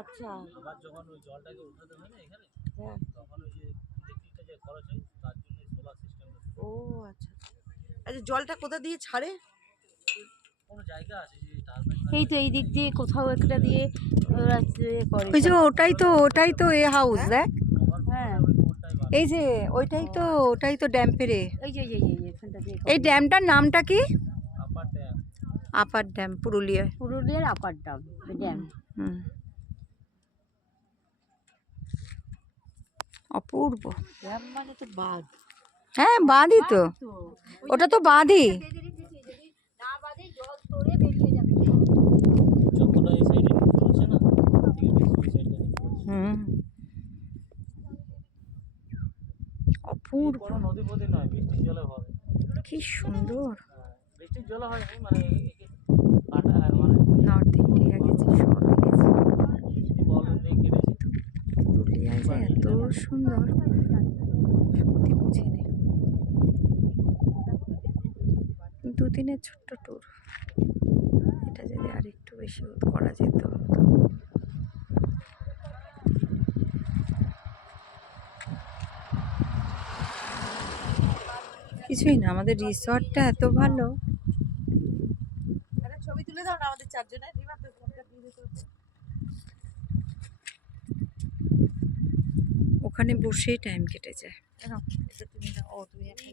আচ্ছা। এবার যখন ওই জলটাকে উঠাতে হয় না এখানে, হ্যাঁ। তখন ওই যে ইলেকট্রিকটা যে খরচ হয় তার জন্য সোলার সিস্টেম। ও আচ্ছা। আচ্ছা, জলটা কোথা দিয়ে ছাড়ে? কোনো জায়গা আছে যে টারবাইন, এই তো এই দিক দিয়ে কোথাও একটা দিয়ে ওরা করে। ওই যে ওটাই তো এ হাউস দেখ। হ্যাঁ এই যে ওটাই তো ড্যাম পেরে। এই যে এখানটা দিয়ে এই ড্যামটার নামটা কি? Upper dam. আপার ড্যাম, পুরুলিয়ায়। পুরুলিয়ার আপার ড্যাম। হুম। অপূর্ব। ড্যাম মানে তো বাঁধ। হ্যাঁ, বাঁধই তো। ওটা তো বাঁধই। না বাঁধে জল তোড়ে বেরিয়ে যাবে। যতটা এই সাইডে চলছে না, তার থেকে বেশি ওই সাইডে চলছে। হুম। অপূর্ব। কোনো নদী ফদী নয়, বৃষ্টির জলে হবে। কি সুন্দর। বৃষ্টির জলে হয়নি, মানে কাটা মানে নর্থ ইন্ডিয়া গেছি, সবই গেছি। বল দিয়ে কেটেছে। পুরুলিয়ায় যে এত সুন্দর সত্যি বুঝিনি। 2 দিনের ছোট্ট ট্যুর, এটা যদি আর একটু বেশি করা যেত। কিছুই না, আমাদের রিসর্টটা এত ভালো। ছবি তুলে দাও না আমাদের চারজনের। ওখানে বসেই টাইম কেটে যায়। তুমি